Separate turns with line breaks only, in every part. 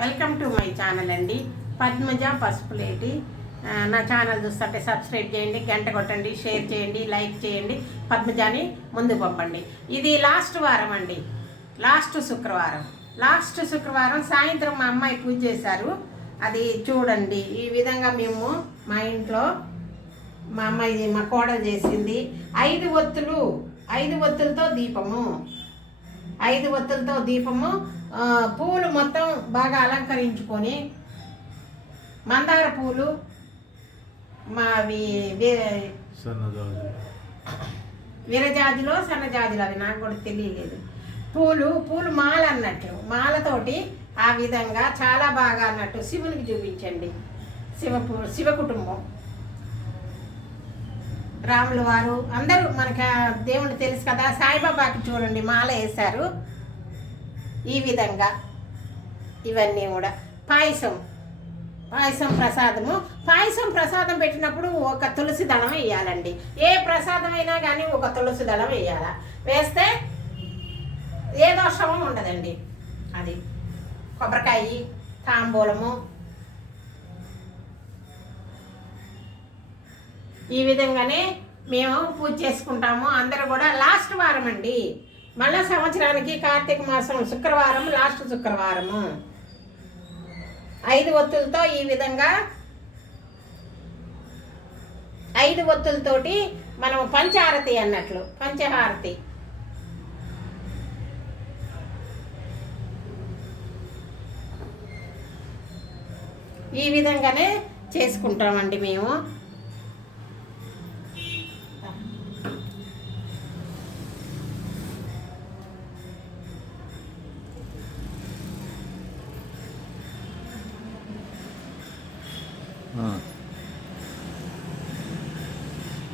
Welcome to my channel అండి. పద్మజ పసుపులేటి నా channel చూస్తుంటే సబ్స్క్రైబ్ చేయండి గంట కొట్టండి షేర్ చేయండి లైక్ చేయండి. పద్మజాని ముందు పంపండి. ఇది లాస్ట్ వారం అండి. లాస్ట్ శుక్రవారం. లాస్ట్ శుక్రవారం సాయంత్రం మా అమ్మాయి పూజ చేశారు. అది చూడండి. ఈ విధంగా మేము మా ఇంట్లో మా అమ్మాయి మా కోడలు చేసింది. ఐదు ఒత్తులు ఐదు ఒత్తులతో దీపము. ఐదు ఒత్తులతో దీపము పూలు మొత్తం బాగా అలంకరించుకొని మందార పూలు మావి విరజాజులో సన్నజాజులు అవి నాకు కూడా తెలియలేదు. పూలు పూలు మాల అన్నట్టు మాలతోటి ఆ విధంగా చాలా బాగా అన్నట్టు శివునికి చూపించండి. శివ శివ కుటుంబం. రాముల వారు అందరూ మనకి ఆ దేవుడు తెలుసు కదా సాయిబాబాకి చూడండి మాల వేశారు. ఈ విధంగా ఇవన్నీ కూడా. పాయసం పాయసం ప్రసాదము. పాయసం ప్రసాదం పెట్టినప్పుడు ఒక తులసి దళం వేయాలండి. ఏ ప్రసాదం అయినా కానీ ఒక తులసి దళం వేయాల? వేస్తే ఏ దోషము ఉండదండి. అది కొబ్బరికాయ తాంబూలము. ఈ విధంగానే మేము పూజ చేసుకుంటాము. అందరూ కూడా లాస్ట్ వారం అండి మళ్ళా సంవత్సరానికి కార్తీక మాసం శుక్రవారం లాస్ట్ శుక్రవారము. ఐదు ఒత్తులతో ఈ విధంగా ఐదు ఒత్తులతోటి మనం పంచహారతి అన్నట్లు పంచహారతి. ఈ విధంగానే చేసుకుంటామండి మేము.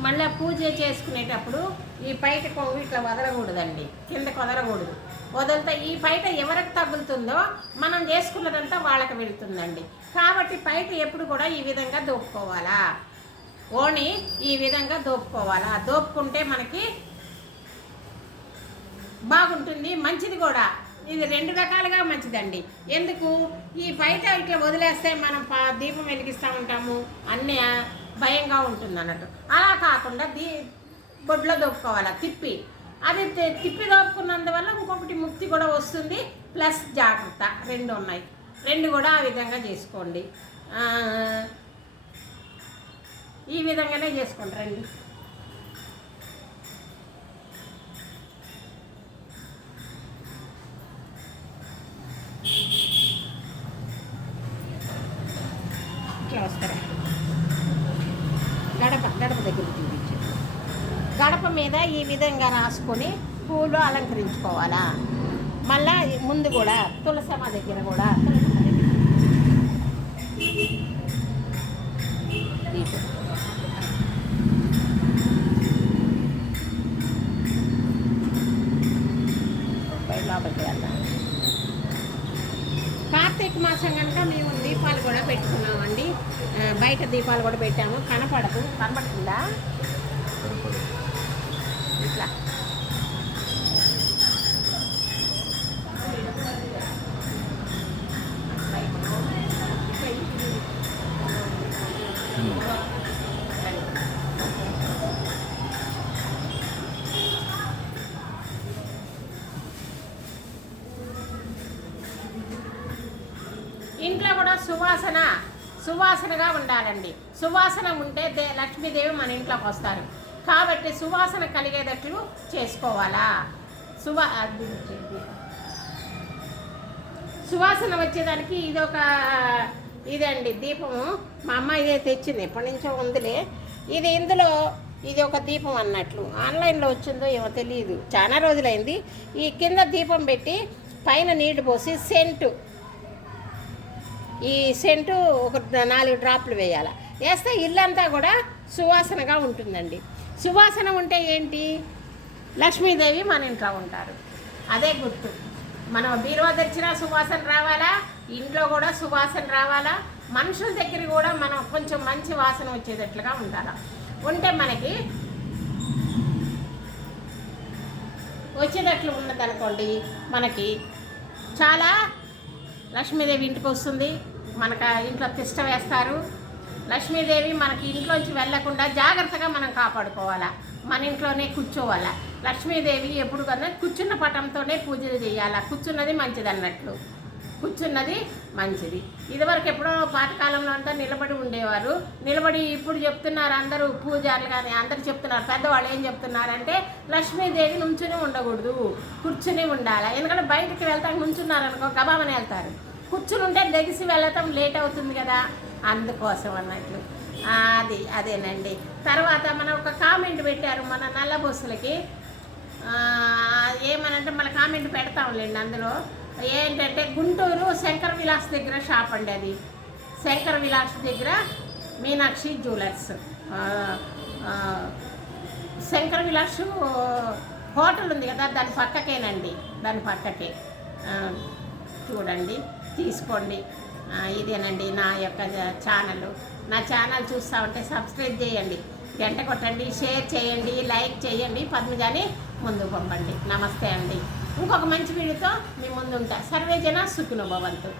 మళ్ళీ పూజ చేసుకునేటప్పుడు ఈ పైట కొంగు ఇట్లా వదలకూడదండి. కిందకు వదలకూడదు వదిలితే ఈ పైట ఎవరికి తగులుతుందో మనం చేసుకున్నదంతా వాళ్ళకి వెళుతుందండి. కాబట్టి పైట ఎప్పుడు కూడా ఈ విధంగా దోపుకోవాలా? ఓణి ఈ విధంగా దోపుకోవాలా? దోపుకుంటే మనకి బాగుంటుంది మంచిది కూడా. ఇది రెండు రకాలుగా మంచిదండి. ఎందుకు? ఈ బయట ఇట్లా వదిలేస్తే మనం పా- దీపం వెలిగిస్తూ ఉంటాము. అన్నీ భయంగా ఉంటుంది అన్నట్టు. అలా కాకుండా దీ బొడ్లో దొప్పుకోవాలి తిప్పి. అది తిప్పి దోపుకున్నందువల్ల ఇంకొకటి ముక్తి కూడా వస్తుంది. ప్లస్ జాగ్రత్త. రెండు ఉన్నాయి. రెండు కూడా ఆ విధంగా చేసుకోండి. ఈ విధంగానే చేసుకోండి. రండి. ఇట్లా వస్తారా గడప గడప దగ్గర చూపించారు గడప మీద ఈ విధంగా రాసుకొని పూలు అలంకరించుకోవాలా? మళ్ళా ముందు కూడా తులసమ్మ దగ్గర కూడా తులసమ్మ దగ్గర దీపం. పై లోపలికి వెళ్దాం మాసం కనుక మేము దీపాలు కూడా పెట్టుకున్నామండి. బయట దీపాలు కూడా పెట్టాము. కనపడదు. కనపడుతుందా? ఇట్లా. ఇంట్లో కూడా సువాసన సువాసనగా ఉండాలండి. సువాసన ఉంటే దే లక్ష్మీదేవి మన ఇంట్లోకి వస్తారు. కాబట్టి సువాసన కలిగేటట్లు చేసుకోవాలా? సువా సువాసన వచ్చేదానికి ఇది ఒక ఇదండి దీపము. మా అమ్మ ఇదే తెచ్చింది. ఎప్పటి నుంచో ఉందిలే. ఇది ఇందులో ఇది ఒక దీపం అన్నట్లు. ఆన్లైన్లో వచ్చిందో ఏమో తెలియదు చాలా రోజులైంది. ఈ కింద దీపం పెట్టి పైన నీళ్ళు పోసి సెంటు ఈ సెంటు ఒక నాలుగు డ్రాప్లు వేయాలి. వేస్తే ఇల్లంతా కూడా సువాసనగా ఉంటుందండి. సువాసన ఉంటే ఏంటి? లక్ష్మీదేవి మన ఇంట్లో ఉంటారు. అదే గుర్తు. మనం బీరువా తెచ్చినా సువాసన రావాలా? ఇంట్లో కూడా సువాసన రావాలా? మనుషుల దగ్గర కూడా మనం కొంచెం మంచి వాసన వచ్చేటట్లుగా ఉండాలి. ఉంటే మనకి వచ్చేటట్లు ఉన్నదనుకోండి మనకి చాలా లక్ష్మీదేవి ఇంటికి వస్తుంది. మనకు ఇంట్లో తిష్ట వేస్తారు. లక్ష్మీదేవి మనకి ఇంట్లోంచి వెళ్ళకుండా జాగ్రత్తగా మనం కాపాడుకోవాలా. మన ఇంట్లోనే కూర్చోవాలా. లక్ష్మీదేవి ఎప్పుడు కన్నా కూర్చున్న పటంతోనే పూజలు చేయాలా. కూర్చున్నది మంచిది అన్నట్లు. కూర్చున్నది మంచిది. ఇదివరకు ఎప్పుడో పాతకాలంలో అంతా నిలబడి ఉండేవారు. నిలబడి ఇప్పుడు చెప్తున్నారు అందరూ పూజారులు కానీ అందరూ చెప్తున్నారు. పెద్దవాళ్ళు ఏం చెప్తున్నారంటే లక్ష్మీదేవి నుంచుని ఉండకూడదు. కూర్చుని ఉండాలి. ఎందుకంటే బయటికి వెళ్తాక నుంచున్నారనుకో గబామని వెళ్తారు. కూర్చుని ఉంటే లెగిసి వెళ్ళటం లేట్ అవుతుంది కదా? అందుకోసం అన్నట్లు. అది అదేనండి. తర్వాత మనం ఒక కామెంట్ పెట్టారు మన నల్ల బొస్సులకి. ఏమనంటే మన కామెంట్ పెడతాంలేండి అందులో. ఏంటంటే గుంటూరు శంకర్ విలాస్ దగ్గర షాప్ అండి అది. శంకర్ విలాస్ దగ్గర మీనాక్షి జ్యువెలర్స్. శంకర శంకర్ విలాస్ హోటల్ ఉంది కదా దాని పక్కకేనండి. దాని పక్కకే. చూడండి. తీసుకోండి. ఇదేనండి నా యొక్క ఛానల్. నా ఛానల్ చూస్తూ ఉంటే సబ్స్క్రైబ్ చేయండి. గంట కొట్టండి షేర్ చేయండి లైక్ చేయండి పద్మజాని ముందుకు పంపండి. నమస్తే అండి. ఇంకొక మంచి వీడియోతో మీ ముందు ఉంటా సర్వే జన సుఖినో భవంతు.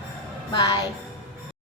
బాయ్.